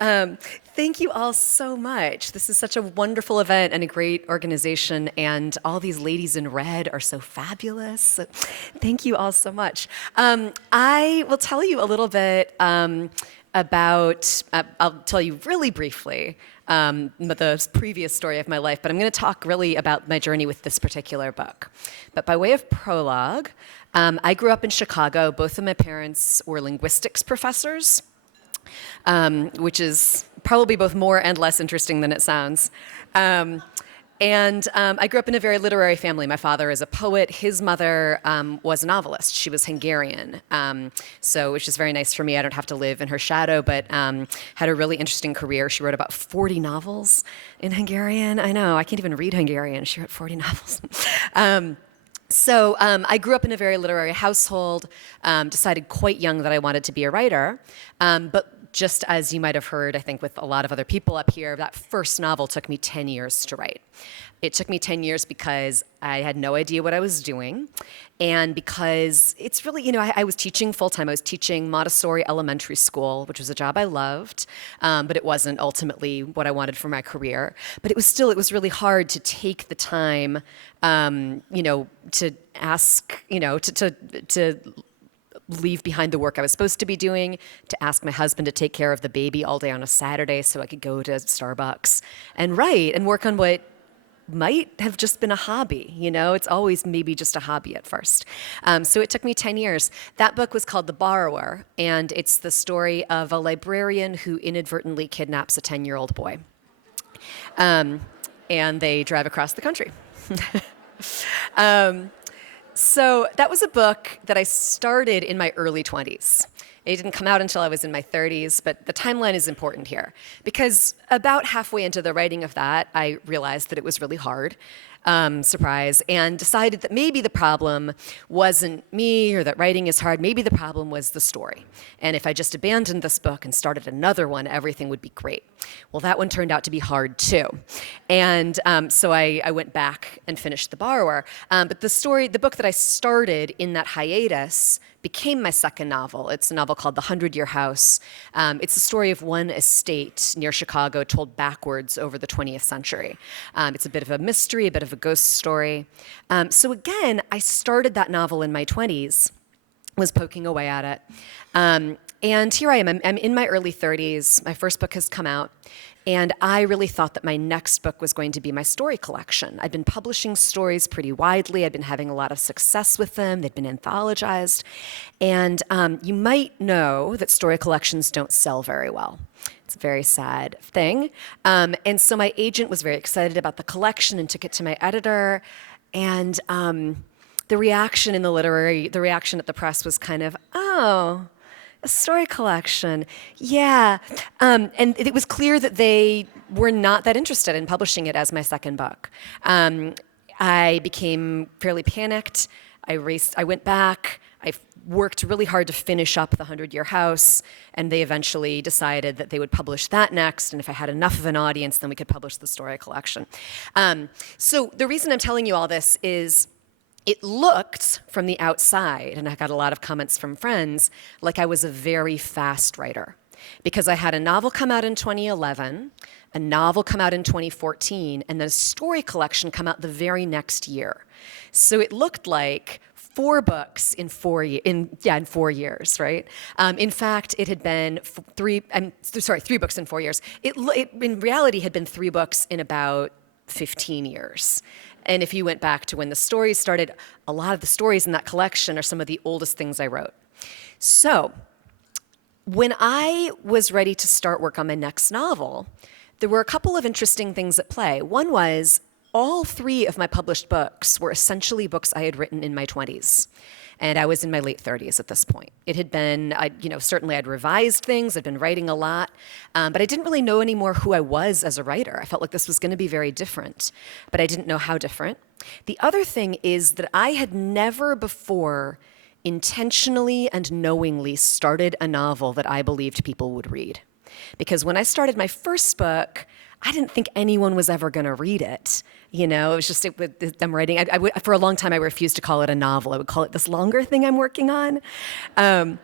Thank you all so much. This is such a wonderful event and a great organization, and all these ladies in red are so fabulous. So thank you all so much. I will tell you a little bit I'll tell you really briefly the previous story of my life, but I'm going to talk really about my journey with this particular book. But by way of prologue, I grew up in Chicago. Both of my parents were linguistics professors, which is probably both more and less interesting than it sounds. I grew up in a very literary family. My father is a poet. His mother was a novelist. She was Hungarian, which is very nice for me. I don't have to live in her shadow, but had a really interesting career. She wrote about 40 novels in Hungarian. I know, I can't even read Hungarian. She wrote 40 novels. I grew up in a very literary household, decided quite young that I wanted to be a writer, but just as you might have heard, I think, with a lot of other people up here, that first novel took me 10 years to write. It took me 10 years because I had no idea what I was doing, and because it's really, I was teaching full-time. I was teaching Montessori elementary school, which was a job I loved, but it wasn't ultimately what I wanted for my career. But it was really hard to take the time, to ask, to leave behind the work I was supposed to be doing, to ask my husband to take care of the baby all day on a Saturday so I could go to Starbucks and write and work on what might have just been a hobby. It's always maybe just a hobby at first. So it took me 10 years. That book was called The Borrower, and it's the story of a librarian who inadvertently kidnaps a 10-year-old boy. And they drive across the country. So that was a book that I started in my early 20s. It didn't come out until I was in my 30s, but the timeline is important here because about halfway into the writing of that, I realized that it was really hard, surprise, and decided that maybe the problem wasn't me or that writing is hard. Maybe the problem was the story. And if I just abandoned this book and started another one, everything would be great. Well, that one turned out to be hard too. And so I went back and finished The Borrower. But the book that I started in that hiatus became my second novel. It's a novel called The 100-Year House. It's the story of one estate near Chicago told backwards over the 20th century. It's a bit of a mystery, a bit of a ghost story. So again, I started that novel in my 20s, was poking away at it. And here I am. I'm in my early 30s. My first book has come out. And I really thought that my next book was going to be my story collection. I'd been publishing stories pretty widely. I'd been having a lot of success with them. They'd been anthologized. And you might know that story collections don't sell very well. It's a very sad thing. And so my agent was very excited about the collection and took it to my editor. And the reaction at the press was kind of, oh, a story collection. Yeah. And it was clear that they were not that interested in publishing it as my second book. I became fairly panicked. I went back. I worked really hard to finish up The 100-Year House, and they eventually decided that they would publish that next, and if I had enough of an audience, then we could publish the story collection. So the reason I'm telling you all this is it looked from the outside, and I got a lot of comments from friends, like I was a very fast writer. Because I had a novel come out in 2011, a novel come out in 2014, and then a story collection come out the very next year. So it looked like 4 books in 4 years, right? In fact, it had been 3 books in 4 years. It in reality had been 3 books in about 15 years. And if you went back to when the stories started, a lot of the stories in that collection are some of the oldest things I wrote. So when I was ready to start work on my next novel, there were a couple of interesting things at play. One was all 3 of my published books were essentially books I had written in my 20s. And I was in my late 30s at this point. It had been, certainly I'd revised things, I'd been writing a lot, but I didn't really know anymore who I was as a writer. I felt like this was going to be very different, but I didn't know how different. The other thing is that I had never before intentionally and knowingly started a novel that I believed people would read. Because when I started my first book, I didn't think anyone was ever going to read it. It was just, I'm writing, for a long time I refused to call it a novel. I would call it this longer thing I'm working on. And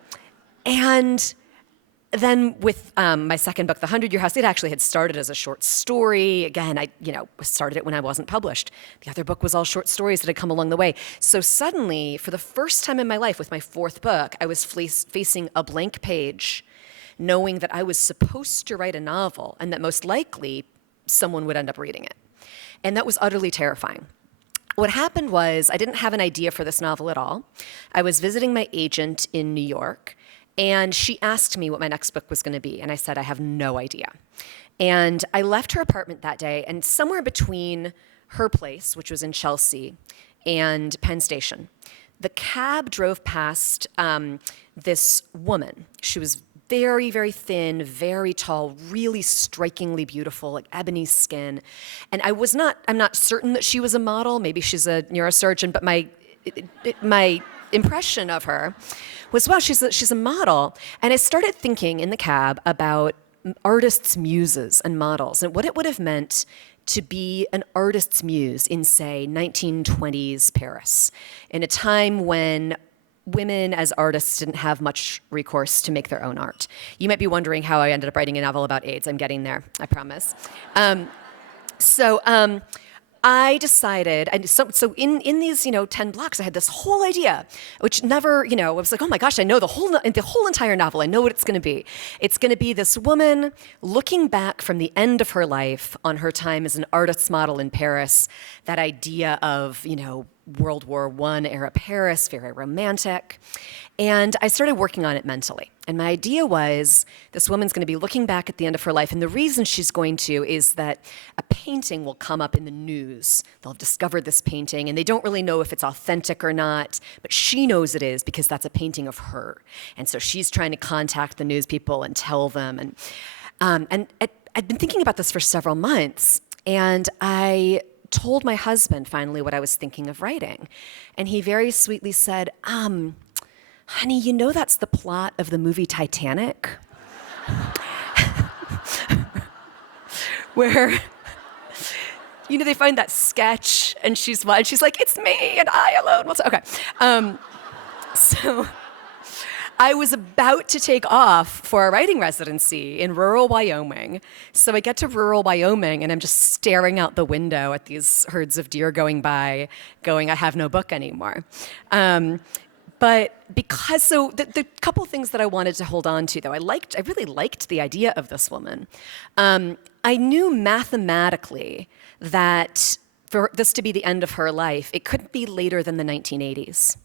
then with my second book, The 100-Year House, it actually had started as a short story. Again, I started it when I wasn't published. The other book was all short stories that had come along the way. So suddenly, for the first time in my life with my fourth book, I was facing a blank page, knowing that I was supposed to write a novel and that most likely someone would end up reading it. And that was utterly terrifying. What happened was I didn't have an idea for this novel at all. I was visiting my agent in New York, and she asked me what my next book was going to be, and I said, I have no idea. And I left her apartment that day, and somewhere between her place, which was in Chelsea, and Penn Station, the cab drove past this woman. She was very, very thin, very tall, really strikingly beautiful, like ebony skin. And I'm not certain that she was a model. Maybe she's a neurosurgeon, but my impression of her was, wow, she's a model. And I started thinking in the cab about artists' muses and models and what it would have meant to be an artist's muse in, say, 1920s Paris, in a time when women as artists didn't have much recourse to make their own art. You might be wondering how I ended up writing a novel about AIDS. I'm getting there, I promise. I decided, and so in these 10 blocks, I had this whole idea, which never, I was like, oh my gosh, I know the whole entire novel. I know what it's going to be. It's going to be this woman looking back from the end of her life on her time as an artist's model in Paris. That idea of World War I era Paris, very romantic. And I started working on it mentally. And my idea was this woman's going to be looking back at the end of her life. And the reason she's going to is that a painting will come up in the news. They'll have discovered this painting, and they don't really know if it's authentic or not. But she knows it is because that's a painting of her. And so she's trying to contact the news people and tell them. And I'd been thinking about this for several months. And I told my husband finally what I was thinking of writing. And he very sweetly said, honey, that's the plot of the movie Titanic? Where, they find that sketch and she's like, it's me and I alone. Okay. So I was about to take off for a writing residency in rural Wyoming. So I get to rural Wyoming and I'm just staring out the window at these herds of deer going by, I have no book anymore. But the couple things that I wanted to hold on to, though, I really liked the idea of this woman. I knew mathematically that for this to be the end of her life, it couldn't be later than the 1980s.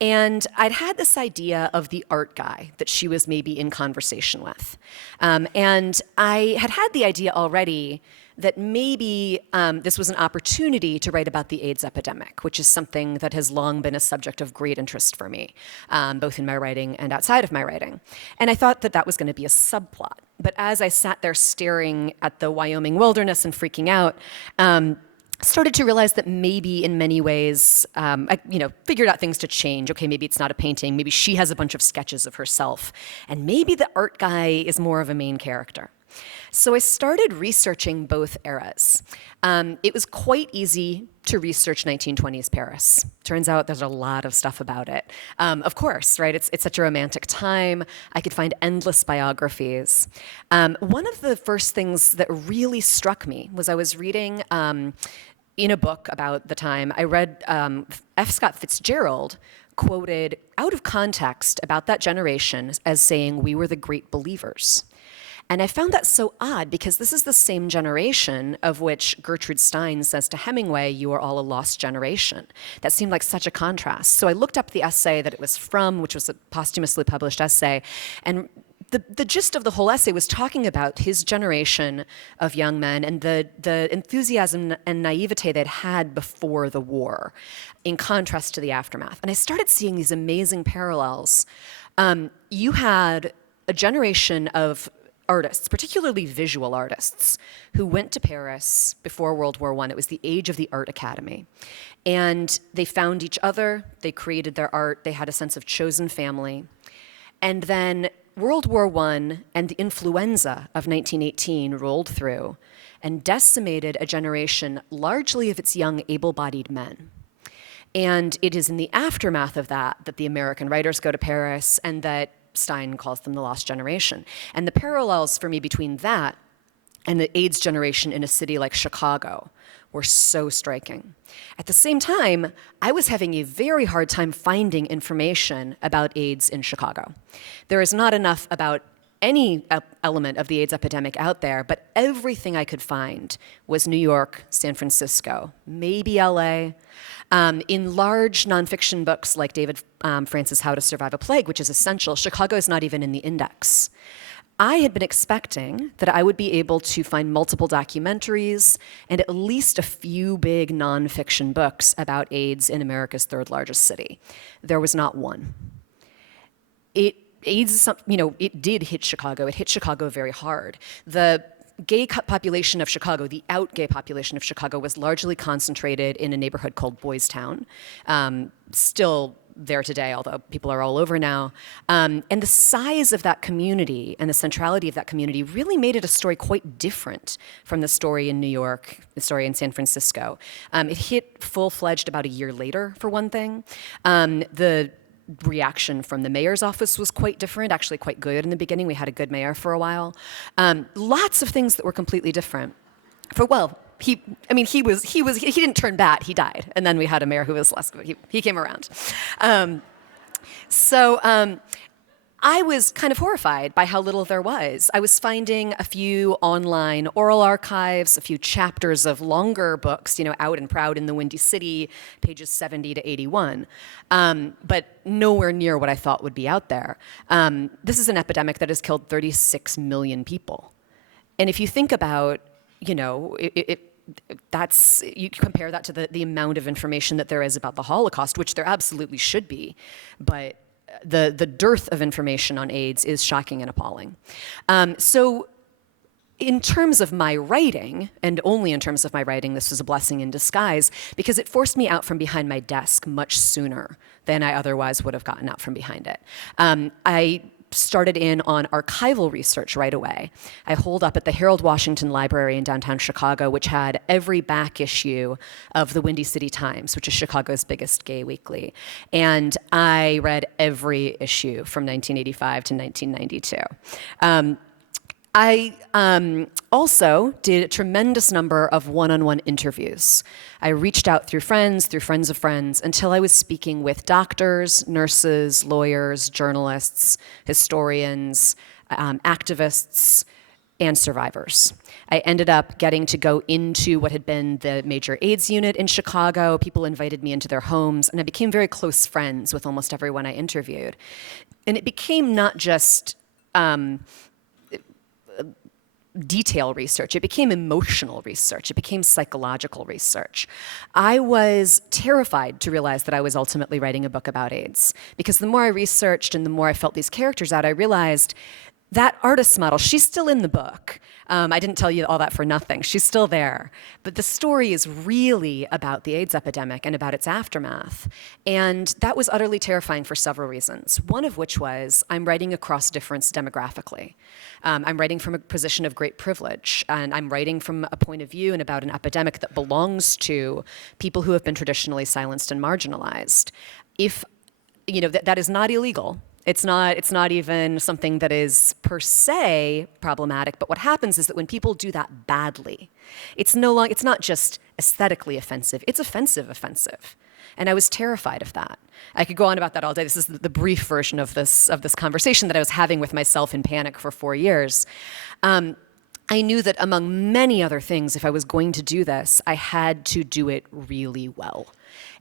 And I'd had this idea of the art guy that she was maybe in conversation with. And I had the idea already that maybe this was an opportunity to write about the AIDS epidemic, which is something that has long been a subject of great interest for me, both in my writing and outside of my writing. And I thought that was going to be a subplot. But as I sat there staring at the Wyoming wilderness and freaking out, started to realize that maybe in many ways, I figured out things to change. Okay, maybe it's not a painting. Maybe she has a bunch of sketches of herself. And maybe the art guy is more of a main character. So I started researching both eras. It was quite easy to research 1920s Paris. Turns out there's a lot of stuff about it. Of course, right? It's such a romantic time. I could find endless biographies. One of the first things that really struck me was I was reading in a book about the time, I read F. Scott Fitzgerald quoted out of context about that generation as saying, "We were the great believers." And I found that so odd because this is the same generation of which Gertrude Stein says to Hemingway, "You are all a lost generation." That seemed like such a contrast. So I looked up the essay that it was from, which was a posthumously published essay, and the gist of the whole essay was talking about his generation of young men and the enthusiasm and naivete they'd had before the war, in contrast to the aftermath. And I started seeing these amazing parallels. You had a generation of artists, particularly visual artists, who went to Paris before World War I. It was the age of the Art Academy. And they found each other, they created their art, they had a sense of chosen family. And then World War I and the influenza of 1918 rolled through and decimated a generation largely of its young, able-bodied men. And it is in the aftermath of that that the American writers go to Paris and that Stein calls them the lost generation. And the parallels for me between that and the AIDS generation in a city like Chicago were so striking. At the same time, I was having a very hard time finding information about AIDS in Chicago. There is not enough about any element of the AIDS epidemic out there, but everything I could find was New York, San Francisco, maybe LA. In large nonfiction books like David Francis' How to Survive a Plague, which is essential, Chicago is not even in the index. I had been expecting that I would be able to find multiple documentaries and at least a few big nonfiction books about AIDS in America's third largest city. There was not one. AIDS is it did hit Chicago. It hit Chicago very hard. The gay population of Chicago, the out gay population of Chicago, was largely concentrated in a neighborhood called Boys Town. Still there today, although people are all over now. And the size of that community and the centrality of that community really made it a story quite different from the story in New York, the story in San Francisco. It hit full-fledged about a year later, for one thing. The reaction from the mayor's office was quite different, actually quite good in the beginning. We had a good mayor for a while. Lots of things that were completely different. He didn't turn bad, he died. And then we had a mayor who was less good. He came around. I was kind of horrified by how little there was. I was finding a few online oral archives, a few chapters of longer books, Out and Proud in the Windy City, pages 70 to 81, but nowhere near what I thought would be out there. This is an epidemic that has killed 36 million people. And if you think about, you compare that to the amount of information that there is about the Holocaust, which there absolutely should be, but the dearth of information on AIDS is shocking and appalling. So in terms of my writing, and only in terms of my writing, this was a blessing in disguise, because it forced me out from behind my desk much sooner than I otherwise would have gotten out from behind it. I started in on archival research right away. I holed up at the Harold Washington Library in downtown Chicago, which had every back issue of the Windy City Times, which is Chicago's biggest gay weekly. And I read every issue from 1985 to 1992. I also did a tremendous number of one-on-one interviews. I reached out through friends of friends, until I was speaking with doctors, nurses, lawyers, journalists, historians, activists, and survivors. I ended up getting to go into what had been the major AIDS unit in Chicago. People invited me into their homes, and I became very close friends with almost everyone I interviewed. And it became not just detail research. It became emotional research. It became psychological research. I was terrified to realize that I was ultimately writing a book about AIDS, because the more I researched and the more I felt these characters out, I realized that artist model, she's still in the book. I didn't tell you all that for nothing. She's still there. But the story is really about the AIDS epidemic and about its aftermath. And that was utterly terrifying for several reasons. One of which was I'm writing across difference demographically. I'm writing from a position of great privilege, and I'm writing from a point of view and about an epidemic that belongs to people who have been traditionally silenced and marginalized. If, that is not illegal. It's not even something that is per se problematic, but what happens is that when people do that badly, it's not just aesthetically offensive, it's offensive. And I was terrified of that. I could go on about that all day. This is the brief version of this conversation that I was having with myself in panic for 4 years. I knew that among many other things, if I was going to do this, I had to do it really well.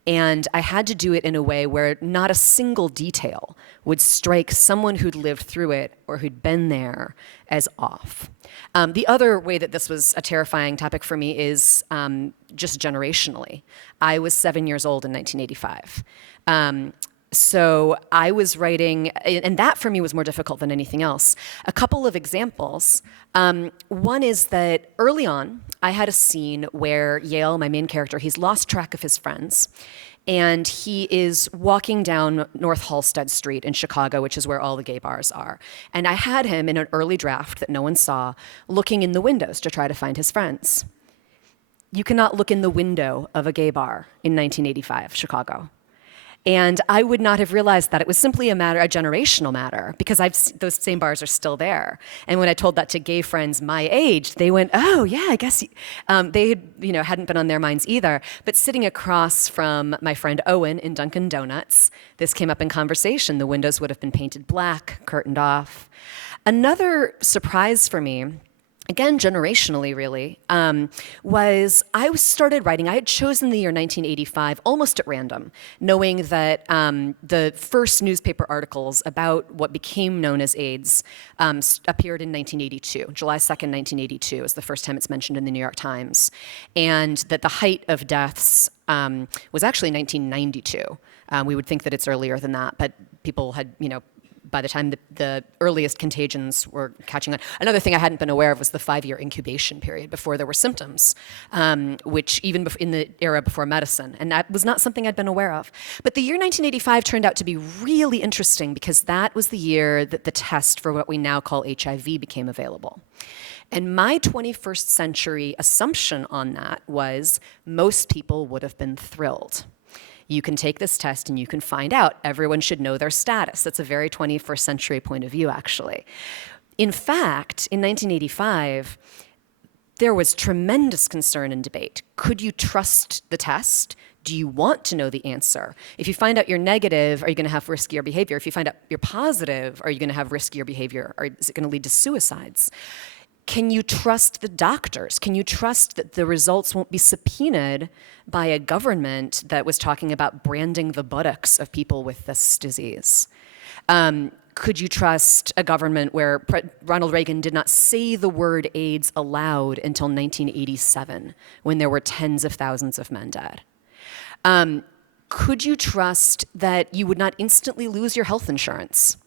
And I had to do it in a way where not a single detail would strike someone who'd lived through it or who'd been there as off. The other way that this was a terrifying topic for me is just generationally. I was 7 years old in 1985. So I was writing, and that for me was more difficult than anything else. A couple of examples. One is that early on, I had a scene where Yale, my main character, he's lost track of his friends. And he is walking down North Halsted Street in Chicago, which is where all the gay bars are. And I had him in an early draft that no one saw, looking in the windows to try to find his friends. You cannot look in the window of a gay bar in 1985 Chicago. And I would not have realized that. It was simply a generational matter, because those same bars are still there. And when I told that to gay friends my age, they went, "Oh, yeah, I guess." They hadn't been on their minds either. But sitting across from my friend Owen in Dunkin' Donuts, this came up in conversation. The windows would have been painted black, curtained off. Another surprise for me, again, generationally, really, was I started writing. I had chosen the year 1985 almost at random, knowing that the first newspaper articles about what became known as AIDS appeared in 1982. July 2nd, 1982 is the first time it's mentioned in the New York Times. And that the height of deaths was actually 1992. We would think that it's earlier than that, but people had, by the time the earliest contagions were catching on. Another thing I hadn't been aware of was the 5-year incubation period before there were symptoms, which even in the era before medicine, and that was not something I'd been aware of. But the year 1985 turned out to be really interesting, because that was the year that the test for what we now call HIV became available. And my 21st century assumption on that was most people would have been thrilled. You can take this test and you can find out. Everyone should know their status. That's a very 21st century point of view, actually. In fact, in 1985, there was tremendous concern and debate. Could you trust the test? Do you want to know the answer? If you find out you're negative, are you going to have riskier behavior? If you find out you're positive, are you going to have riskier behavior? Or is it going to lead to suicides? Can you trust the doctors? Can you trust that the results won't be subpoenaed by a government that was talking about branding the buttocks of people with this disease? Could you trust a government where Ronald Reagan did not say the word AIDS aloud until 1987, when there were tens of thousands of men dead? Could you trust that you would not instantly lose your health insurance?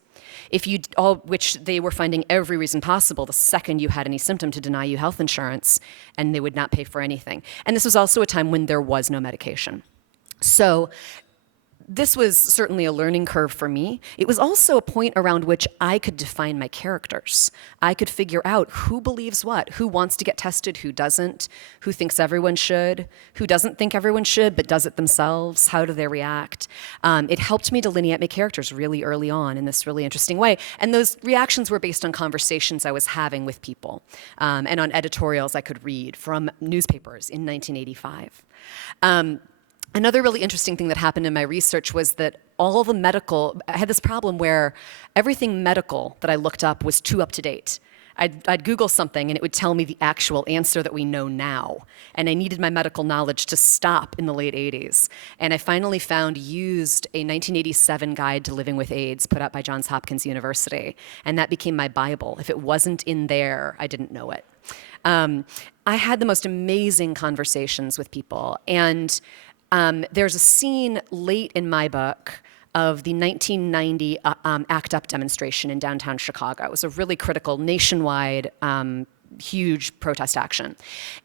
Which they were finding every reason possible the second you had any symptom to deny you health insurance, and they would not pay for anything. And this was also a time when there was no medication. So this was certainly a learning curve for me. It was also a point around which I could define my characters. I could figure out who believes what, who wants to get tested, who doesn't, who thinks everyone should, who doesn't think everyone should but does it themselves, how do they react. It helped me delineate my characters really early on in this really interesting way. And those reactions were based on conversations I was having with people and on editorials I could read from newspapers in 1985. Another really interesting thing that happened in my research was that I had this problem where everything medical that I looked up was too up to date. I'd Google something and it would tell me the actual answer that we know now. And I needed my medical knowledge to stop in the late 80s. And I finally used a 1987 guide to living with AIDS put out by Johns Hopkins University. And that became my Bible. If it wasn't in there, I didn't know it. I had the most amazing conversations with people. And there's a scene late in my book of the 1990 ACT UP demonstration in downtown Chicago. It was a really critical nationwide huge protest action.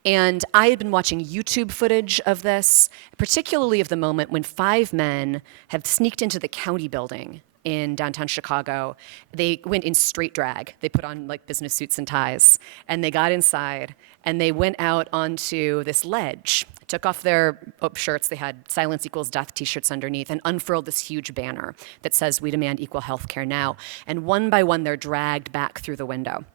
And I had been watching YouTube footage of this, particularly of the moment when 5 men had sneaked into the county building in downtown Chicago. They went in straight drag. They put on business suits and ties, and they got inside and they went out onto this ledge, took off their shirts. They had "Silence Equals Death" t-shirts underneath, and unfurled this huge banner that says, "We demand equal health care now." And one by one, they're dragged back through the window.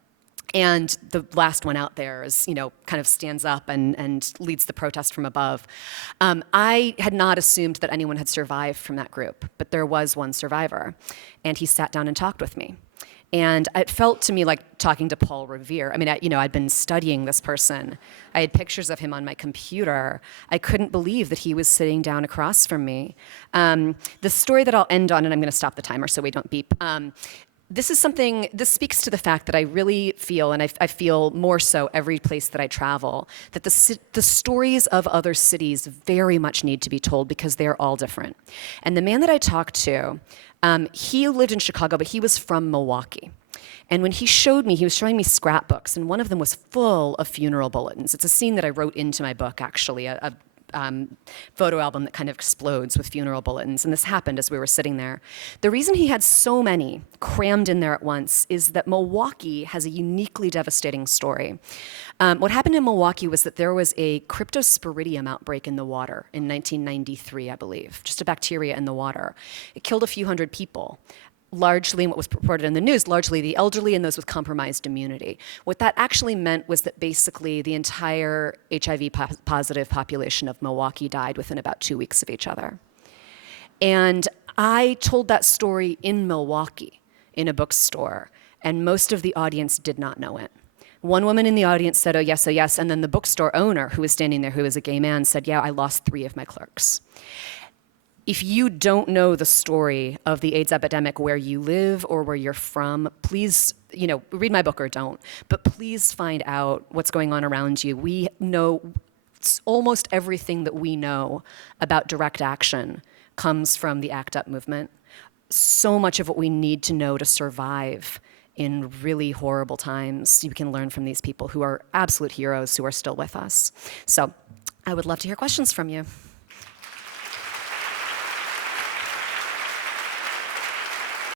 And the last one out there is, kind of stands up and leads the protest from above. I had not assumed that anyone had survived from that group, but there was one survivor. And he sat down and talked with me. And it felt to me like talking to Paul Revere. I mean, I'd been studying this person. I had pictures of him on my computer. I couldn't believe that he was sitting down across from me. The story that I'll end on, and I'm going to stop the timer so we don't beep. This speaks to the fact that I really feel, and I feel more so every place that I travel, that the stories of other cities very much need to be told because they're all different. And the man that I talked to, he lived in Chicago, but he was from Milwaukee. And when he was showing me scrapbooks, and one of them was full of funeral bulletins. It's a scene that I wrote into my book, actually, a photo album that kind of explodes with funeral bulletins. And this happened as we were sitting there. The reason he had so many crammed in there at once is that Milwaukee has a uniquely devastating story. What happened in Milwaukee was that there was a cryptosporidium outbreak in the water in 1993, I believe, just a bacteria in the water. It killed a few hundred people. Largely, what was reported in the news, largely the elderly and those with compromised immunity. What that actually meant was that basically the entire HIV positive population of Milwaukee died within about 2 weeks of each other. And I told that story in Milwaukee in a bookstore, and most of the audience did not know it. One woman in the audience said, oh yes, and then the bookstore owner who was standing there, who was a gay man, said, yeah, I lost 3 of my clerks. If you don't know the story of the AIDS epidemic where you live or where you're from, please, read my book or don't, but please find out what's going on around you. We know almost everything that we know about direct action comes from the ACT UP movement. So much of what we need to know to survive in really horrible times, you can learn from these people who are absolute heroes who are still with us. So I would love to hear questions from you.